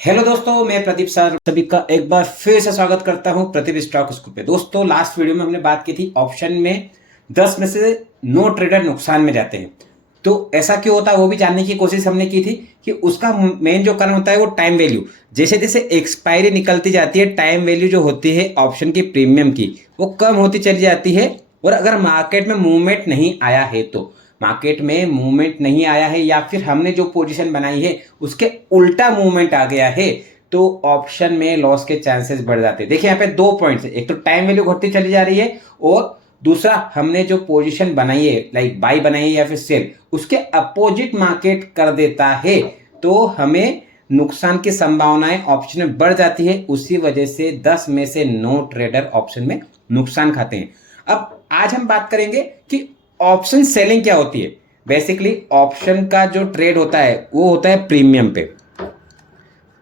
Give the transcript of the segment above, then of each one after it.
Hello दोस्तों, मैं Pradeep sir सभी का एक बार फिर से स्वागत करता हूं प्रदीप स्टॉक स्कूल पे। दोस्तों, लास्ट वीडियो में हमने बात की थी ऑप्शन में 10 में से 9 ट्रेडर नुकसान में जाते हैं। तो ऐसा क्यों होता है वो भी जानने की कोशिश हमने की थी कि उसका मेन जो कारण होता है वो टाइम वैल्यू। जैसे जैसे एक्सपायरी निकलती जाती है, टाइम वैल्यू जो होती है ऑप्शन की प्रीमियम की वो कम होती चली जाती है। और अगर मार्केट में मूवमेंट नहीं आया है तो मार्केट में मूवमेंट नहीं आया है या फिर हमने जो पोजीशन बनाई है उसके उल्टा मूवमेंट आ गया है तो ऑप्शन में लॉस के चांसेस बढ़ जाते हैं। देखिए यहाँ पे 2 पॉइंट्स है, एक तो टाइम वैल्यू घटती चली जा रही है और दूसरा हमने जो पोजीशन बनाई है लाइक बाई बनाई है या फिर सेल उसके अपोजिट मार्केट कर देता है तो हमें नुकसान की संभावनाएं ऑप्शन में बढ़ जाती है। उसी वजह से 10 में से 9 ट्रेडर ऑप्शन में नुकसान खाते हैं। अब आज हम बात करेंगे कि ऑप्शन सेलिंग क्या होती है। बेसिकली ऑप्शन का जो ट्रेड होता है वो होता है प्रीमियम पे।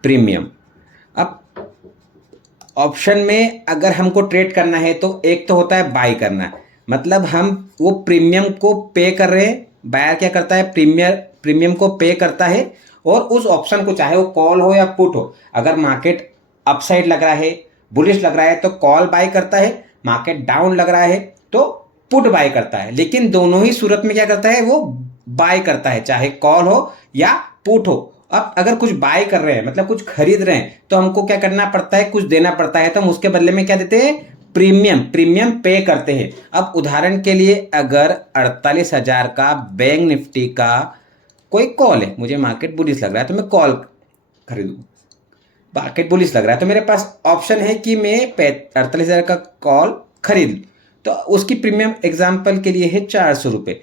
प्रीमियम, अब ऑप्शन में अगर हमको ट्रेड करना है तो एक तो होता है बाय करना, मतलब हम वो प्रीमियम को पे कर रहे हैं। बायर क्या करता है, प्रीमियम को पे करता है और उस ऑप्शन को चाहे वो कॉल हो या पुट हो, अगर मार्केट अपसाइड लग रहा है, बुलिश लग रहा है तो कॉल बाय करता है, मार्केट डाउन लग रहा है तो पुट बाय करता है। लेकिन दोनों ही सूरत में क्या करता है, वो बाय करता है, चाहे कॉल हो या पुट हो। अब अगर कुछ बाय कर रहे हैं मतलब कुछ खरीद रहे हैं तो हमको क्या करना पड़ता है, कुछ देना पड़ता है, तो हम उसके बदले में क्या देते हैं, प्रीमियम पे करते हैं। अब उदाहरण के लिए अगर 48,000 का बैंक निफ्टी का कोई कॉल है, मुझे मार्केट बुलिश लग रहा है तो मैं कॉल खरीदूं, मार्केट बुलिश लग रहा है तो मेरे पास ऑप्शन है कि मैं 48,000 का कॉल खरीद, तो उसकी प्रीमियम एग्जाम्पल के लिए है 400 रुपये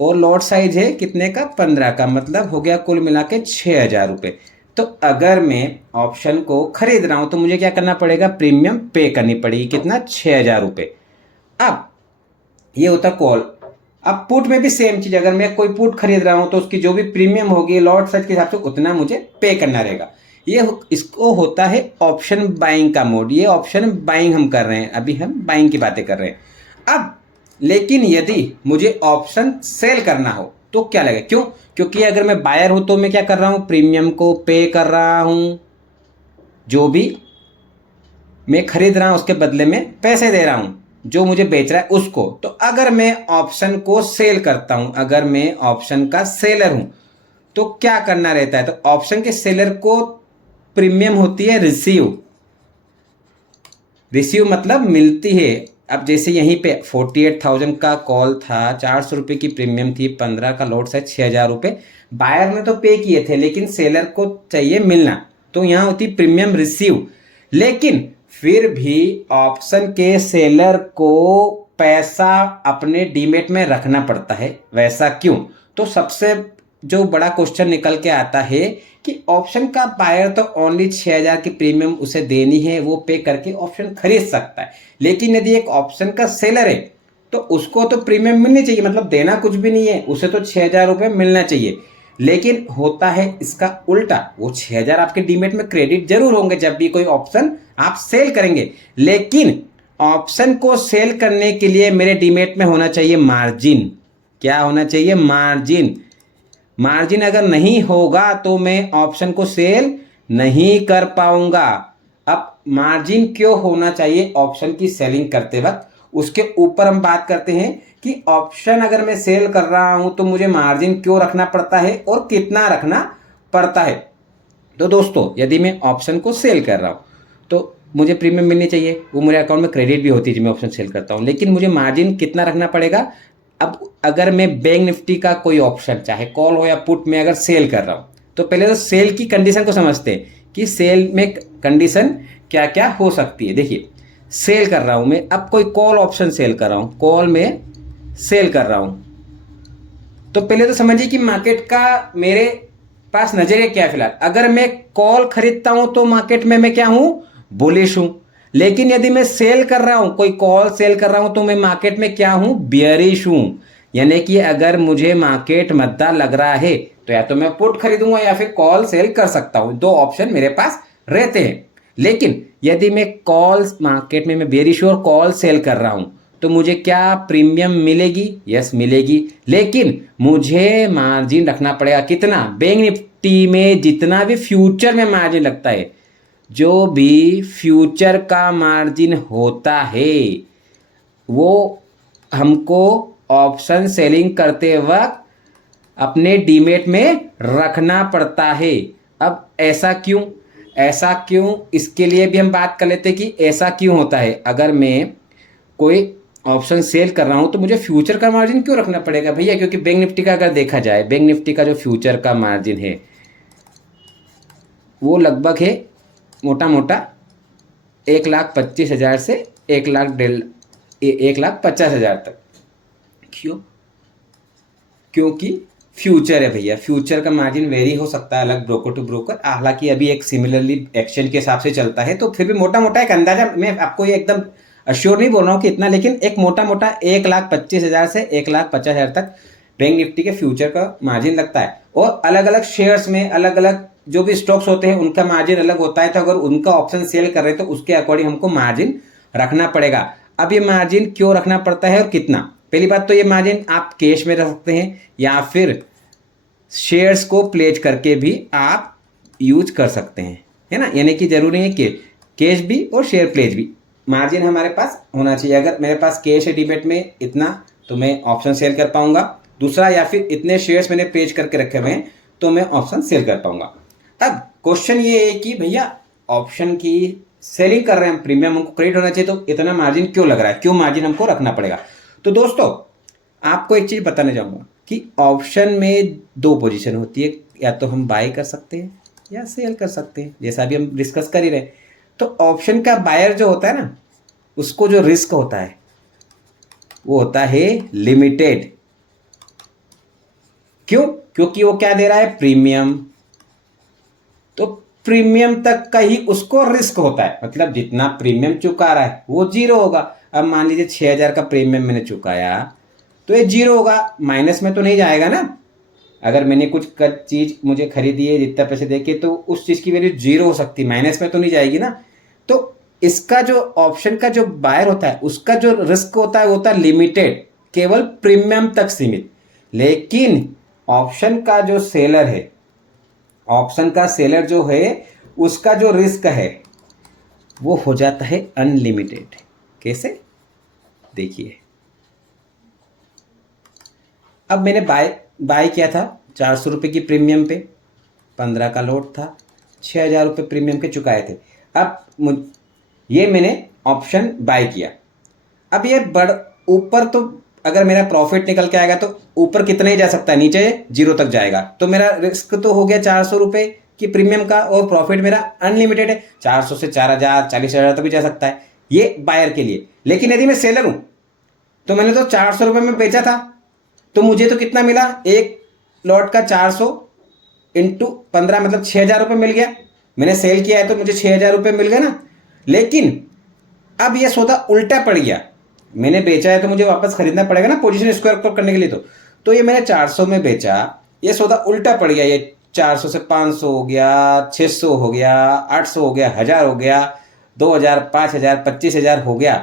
और लॉट साइज है कितने का, 15 का, मतलब हो गया कुल मिला के 6,000 रुपये। तो अगर मैं ऑप्शन को खरीद रहा हूं तो मुझे क्या करना पड़ेगा, प्रीमियम पे करनी पड़ेगी, कितना, 6,000 रुपये। अब ये होता कॉल। अब पुट में भी सेम चीज, अगर मैं कोई पुट खरीद रहा हूं तो उसकी जो भी प्रीमियम होगी लॉट साइज के हिसाब से उतना मुझे पे करना रहेगा। इसको होता है ऑप्शन बाइंग का मोड। ये ऑप्शन बाइंग हम कर रहे हैं, अभी हम बाइंग की बातें कर रहे हैं। अब लेकिन यदि मुझे ऑप्शन सेल करना हो तो क्या लगेगा, क्यों, क्योंकि अगर मैं बायर हूं तो मैं क्या कर रहा हूं, प्रीमियम को पे कर रहा हूं, जो भी मैं खरीद रहा हूं उसके बदले में पैसे दे रहा हूं जो मुझे बेच रहा है उसको। तो अगर मैं ऑप्शन को सेल करता हूं, अगर मैं ऑप्शन का सेलर हूं तो क्या करना रहता है, तो ऑप्शन के सेलर को प्रीमियम होती है रिसीव मतलब मिलती है। अब जैसे यहीं पे 48,000 का कॉल था, 400 रुपये की प्रीमियम थी, 15 का लॉट साइज, 6,000 रुपये बायर ने तो पे किए थे लेकिन सेलर को चाहिए मिलना, तो यहाँ होती प्रीमियम रिसीव। लेकिन फिर भी ऑप्शन के सेलर को पैसा अपने डीमेट में रखना पड़ता है। वैसा क्यों, तो सबसे जो बड़ा क्वेश्चन निकल के आता है कि ऑप्शन का बायर तो ओनली 6,000 की प्रीमियम उसे देनी है, वो पे करके ऑप्शन खरीद सकता है। लेकिन यदि एक ऑप्शन का सेलर है तो उसको तो प्रीमियम मिलनी चाहिए, मतलब देना कुछ भी नहीं है, उसे तो 6,000 रुपये मिलना चाहिए। लेकिन होता है इसका उल्टा, वो 6,000 आपके डीमेट में क्रेडिट जरूर होंगे जब भी कोई ऑप्शन आप सेल करेंगे, लेकिन ऑप्शन को सेल करने के लिए मेरे डीमेट में होना चाहिए मार्जिन। क्या होना चाहिए, मार्जिन। मार्जिन अगर नहीं होगा तो मैं ऑप्शन को सेल नहीं कर पाऊंगा। अब मार्जिन क्यों होना चाहिए ऑप्शन की सेलिंग करते वक्त, उसके ऊपर हम बात करते हैं कि ऑप्शन अगर मैं सेल कर रहा हूं तो मुझे मार्जिन क्यों रखना पड़ता है और कितना रखना पड़ता है। तो दोस्तों, यदि मैं ऑप्शन को सेल कर रहा हूं तो मुझे प्रीमियम मिलनी चाहिए, वो मेरे अकाउंट में क्रेडिट भी होती है जब मैं ऑप्शन सेल करता हूं, लेकिन मुझे मार्जिन कितना रखना पड़ेगा। अब अगर मैं बैंक निफ्टी का कोई ऑप्शन चाहे कॉल हो या पुट में अगर सेल कर रहा हूं तो पहले तो सेल की कंडीशन को समझते हैं कि सेल में कंडीशन क्या क्या हो सकती है। देखिए, सेल कर रहा हूं मैं, अब कोई कॉल ऑप्शन सेल कर रहा हूं, कॉल में सेल कर रहा हूं तो पहले तो समझिए कि मार्केट का मेरे पास नजरिया क्या है फिलहाल। अगर मैं कॉल खरीदता हूं तो मार्केट में मैं क्या हूं, बुलिश हूं। लेकिन यदि मैं सेल कर रहा हूं, कोई कॉल सेल कर रहा हूं तो मैं मार्केट में क्या हूं, बियरिश हूं। यानी कि अगर मुझे मार्केट मद्दा लग रहा है तो या तो मैं पुट खरीदूंगा या फिर कॉल सेल कर सकता हूं, दो ऑप्शन मेरे पास रहते हैं। लेकिन यदि मैं कॉल मार्केट में मैं बियरिश हूं और कॉल सेल कर रहा हूं तो मुझे क्या प्रीमियम मिलेगी, यस मिलेगी, लेकिन मुझे मार्जिन रखना पड़ेगा, कितना, बैंक निफ्टी में जितना भी फ्यूचर में मार्जिन लगता है, जो भी फ्यूचर का मार्जिन होता है वो हमको ऑप्शन सेलिंग करते वक्त अपने डीमेट में रखना पड़ता है। अब ऐसा क्यों इसके लिए भी हम बात कर लेते हैं कि ऐसा क्यों होता है। अगर मैं कोई ऑप्शन सेल कर रहा हूं तो मुझे फ्यूचर का मार्जिन क्यों रखना पड़ेगा भैया? क्योंकि बैंक निफ्टी का अगर देखा जाए, बैंक निफ्टी का जो फ्यूचर का मार्जिन है वो लगभग है मोटा मोटा 1,25,000 से 1,50,000 तक। क्योंकि फ्यूचर है भैया, फ्यूचर का मार्जिन वेरी हो सकता है अलग ब्रोकर टू ब्रोकर। हालांकि अभी एक सिमिलरली एक्सचेंज के हिसाब से चलता है, तो फिर भी मोटा मोटा एक अंदाजा, मैं आपको ये एकदम अश्योर नहीं बोल रहा हूँ कि इतना, लेकिन एक मोटा मोटा 1,25,000 से 1,50,000 तक बैंक निफ्टी के फ्यूचर का मार्जिन लगता है। और अलग अलग शेयर्स में अलग अलग जो भी स्टॉक्स होते हैं उनका मार्जिन अलग होता है। तो अगर उनका ऑप्शन सेल कर रहे हैं तो उसके अकॉर्डिंग हमको मार्जिन रखना पड़ेगा। अब ये मार्जिन क्यों रखना पड़ता है और कितना? पहली बात तो ये मार्जिन आप कैश में रख सकते हैं या फिर शेयर्स को प्लेज करके भी आप यूज कर सकते हैं, है ना। यानी कि जरूरी है कि कैश भी और शेयर प्लेज भी मार्जिन हमारे पास होना चाहिए। अगर मेरे पास कैश है डीमेट में इतना तो मैं ऑप्शन सेल कर पाऊंगा, दूसरा या फिर इतने शेयर्स मैंने प्लेज करके रखे हुए हैं तो मैं ऑप्शन सेल कर पाऊंगा। अब क्वेश्चन ये है कि भैया ऑप्शन की सेलिंग कर रहे हैं हम, प्रीमियम हमको क्रेडिट होना चाहिए, तो इतना मार्जिन क्यों लग रहा है, क्यों मार्जिन हमको रखना पड़ेगा? तो दोस्तों आपको एक चीज बताने जाऊंगा कि ऑप्शन में दो पोजीशन होती है, या तो हम बाय कर सकते हैं या सेल कर सकते हैं, जैसा भी हम डिस्कस कर ही रहे। तो ऑप्शन का बायर जो होता है ना, उसको जो रिस्क होता है वो होता है लिमिटेड। क्यों? क्योंकि वो क्या दे रहा है, प्रीमियम। तो प्रीमियम तक का ही उसको रिस्क होता है, मतलब जितना प्रीमियम चुका रहा है वो जीरो होगा। अब मान लीजिए 6,000 का प्रीमियम मैंने चुकाया तो ये जीरो होगा, माइनस में तो नहीं जाएगा ना। अगर मैंने कुछ चीज मुझे खरीदी है जितना पैसे देके, तो उस चीज की वैल्यू जीरो हो सकती है, माइनस में तो नहीं जाएगी ना। तो इसका जो ऑप्शन का जो बायर होता है उसका जो रिस्क होता है वो होता है लिमिटेड, केवल प्रीमियम तक सीमित। लेकिन ऑप्शन का जो सेलर है, ऑप्शन का सेलर जो है उसका जो रिस्क है वो हो जाता है अनलिमिटेड। कैसे? देखिए, अब मैंने बाय किया था 400 रुपये की प्रीमियम पे, 15 का लोड था, 6,000 रुपये प्रीमियम के चुकाए थे। अब ये मैंने ऑप्शन बाय किया। अब ये ऊपर तो अगर मेरा प्रॉफिट निकल के आएगा तो ऊपर कितना ही जा सकता है, नीचे जीरो तक जाएगा। तो मेरा रिस्क तो हो गया 400 रुपये की प्रीमियम का, और प्रॉफिट मेरा अनलिमिटेड है, 400 से 4,000 40,000 तक भी जा सकता है, ये बायर के लिए। लेकिन यदि मैं सेलर हूं तो मैंने तो 400 रुपये में बेचा था, तो मुझे तो कितना मिला, एक लॉट का 400 इंटू 15 मतलब 6,000 रुपये मिल गया। मैंने सेल किया है तो मुझे 6,000 रुपये मिल गए ना। लेकिन अब ये सौदा उल्टा पड़ गया, मैंने बेचा है तो मुझे वापस खरीदना पड़ेगा ना पोजीशन स्क्वायर करने के लिए। तो ये मैंने 400 में बेचा, ये सौदा उल्टा पड़ गया, ये 400 से 500 हो गया, 600 हो गया, 800 हो गया, 1,000 हो गया, 2,000, 5,000, 25,000 हो गया।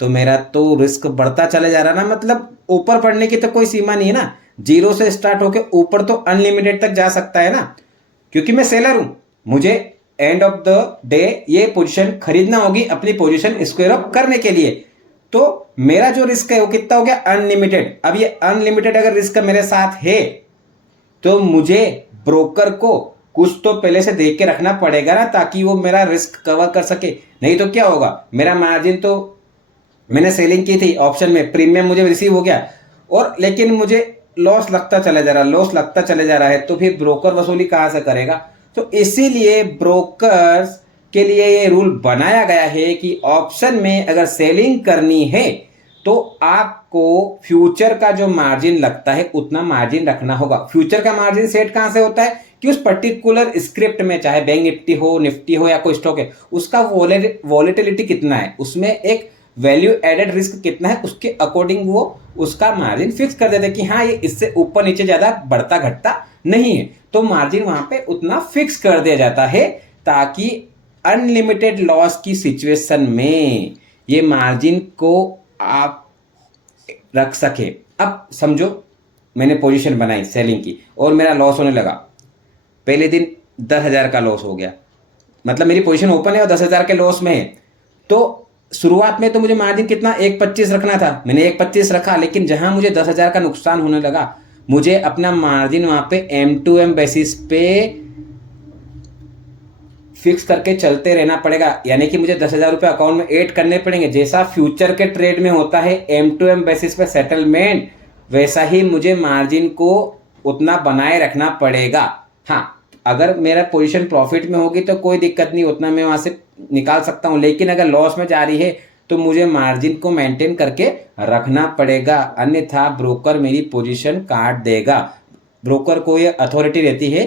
तो मेरा तो रिस्क बढ़ता चले जा रहा ना, मतलब ऊपर पड़ने की तो कोई सीमा नहीं है ना। जीरो से स्टार्ट होके ऊपर तो अनलिमिटेड तक जा सकता है ना, क्योंकि मैं सेलर हूं, मुझे एंड ऑफ द डे ये पोजीशन खरीदना होगी अपनी पोजीशन स्क्वायर अप करने के लिए। तो मेरा जो रिस्क है वो कितना हो गया, अनलिमिटेड। अब ये अनलिमिटेड अगर रिस्क मेरे साथ है तो मुझे ब्रोकर को कुछ तो पहले से देख के रखना पड़ेगा ना, ताकि वो मेरा रिस्क कवर कर सके। नहीं तो क्या होगा, मेरा मार्जिन तो मैंने सेलिंग की थी ऑप्शन में, प्रीमियम मुझे रिसीव हो गया, और लेकिन मुझे लॉस लगता चला जा रहा है, तो फिर ब्रोकर वसूली कहां से करेगा? तो इसीलिए ब्रोकर्स के लिए ये रूल बनाया गया है कि ऑप्शन में अगर सेलिंग करनी है तो आपको फ्यूचर का जो मार्जिन लगता है उतना मार्जिन रखना होगा। फ्यूचर का मार्जिन सेट कहां से होता है कि उस पर्टिकुलर स्क्रिप्ट में, चाहे बैंक निफ्टी हो या कोई स्टॉक है, उसका वॉलेटिलिटी कितना है, उसमें एक वैल्यू एडेड रिस्क कितना है, उसके अकॉर्डिंग वो उसका मार्जिन फिक्स कर देते हैं कि हाँ ये इससे ऊपर नीचे ज्यादा बढ़ता घटता नहीं है, तो मार्जिन वहां पे उतना फिक्स कर दिया जाता है, ताकि अनलिमिटेड लॉस की सिचुएशन में ये मार्जिन को आप रख सके। अब समझो मैंने पोजीशन बनाई सेलिंग की और मेरा लॉस होने लगा, पहले दिन 10,000 का लॉस हो गया, मतलब मेरी पोजीशन ओपन है और 10,000 के लॉस में है, तो शुरुआत में तो मुझे मार्जिन कितना 1.25 रखना था, मैंने 1.25 रखा, लेकिन जहां मुझे 10,000 का नुकसान होने लगा, मुझे अपना मार्जिन वहां पे M2M बेसिस पे फिक्स करके चलते रहना पड़ेगा। यानी कि मुझे 10,000 रुपये अकाउंट में ऐड करने पड़ेंगे। जैसा फ्यूचर के ट्रेड में होता है M2M बेसिस पे सेटलमेंट, वैसा ही मुझे मार्जिन को उतना बनाए रखना पड़ेगा। हाँ, अगर मेरा पोजीशन प्रॉफिट में होगी तो कोई दिक्कत नहीं, उतना मैं वहां से निकाल सकता हूं, लेकिन अगर लॉस में जा रही है तो मुझे मार्जिन को मेंटेन करके रखना पड़ेगा, अन्यथा ब्रोकर मेरी पोजीशन काट देगा। ब्रोकर को ये अथॉरिटी रहती है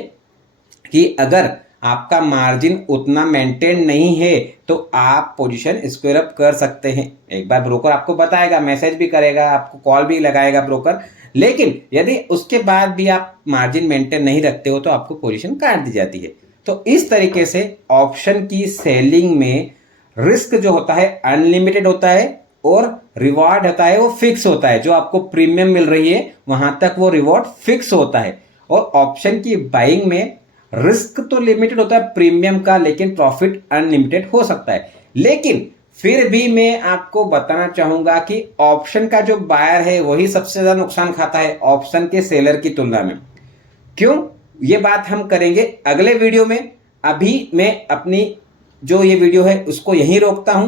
कि अगर आपका मार्जिन उतना मेंटेन नहीं है तो आप पोजीशन स्क्वायर अप कर सकते हैं। एक बार ब्रोकर आपको बताएगा, मैसेज भी करेगा, आपको कॉल भी लगाएगा ब्रोकर, लेकिन यदि उसके बाद भी आप मार्जिन मेंटेन नहीं रखते हो तो आपको पोजीशन काट दी जाती है। तो इस तरीके से ऑप्शन की सेलिंग में रिस्क जो होता है अनलिमिटेड होता है और रिवॉर्ड होता है वो फिक्स होता है। जो आपको प्रीमियम मिल रही है वहां तक वो रिवॉर्ड फिक्स होता है। और ऑप्शन की बाइंग में रिस्क तो लिमिटेड होता है प्रीमियम का, लेकिन प्रॉफिट अनलिमिटेड हो सकता है। लेकिन फिर भी मैं आपको बताना चाहूंगा कि ऑप्शन का जो बायर है वही सबसे ज्यादा नुकसान खाता है ऑप्शन के सेलर की तुलना में। क्यों, ये बात हम करेंगे अगले वीडियो में। अभी मैं अपनी जो ये वीडियो है उसको यहीं रोकता हूं,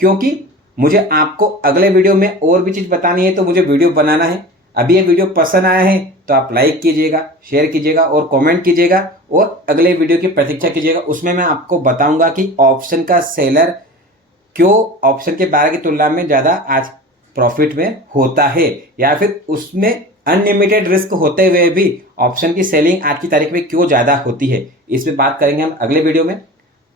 क्योंकि मुझे आपको अगले वीडियो में और भी चीज बतानी है, तो मुझे वीडियो बनाना है। अभी ये वीडियो पसंद आया है तो आप लाइक कीजिएगा, शेयर कीजिएगा और कमेंट कीजिएगा, और अगले वीडियो की प्रतीक्षा कीजिएगा। उसमें मैं आपको बताऊंगा कि ऑप्शन का सेलर क्यों ऑप्शन के बायर की तुलना में ज़्यादा आज प्रॉफिट में होता है, या फिर उसमें अनलिमिटेड रिस्क होते हुए भी ऑप्शन की सेलिंग आज की तारीख में क्यों ज़्यादा होती है। इस पर बात करेंगे हम अगले वीडियो में।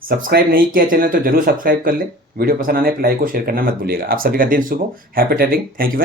सब्सक्राइब नहीं किया चैनल तो जरूर सब्सक्राइब कर ले। वीडियो पसंद आने पर लाइक और शेयर करना मत भूलिएगा। आप सभी का दिन शुभ हो। Happy trading. Thank you.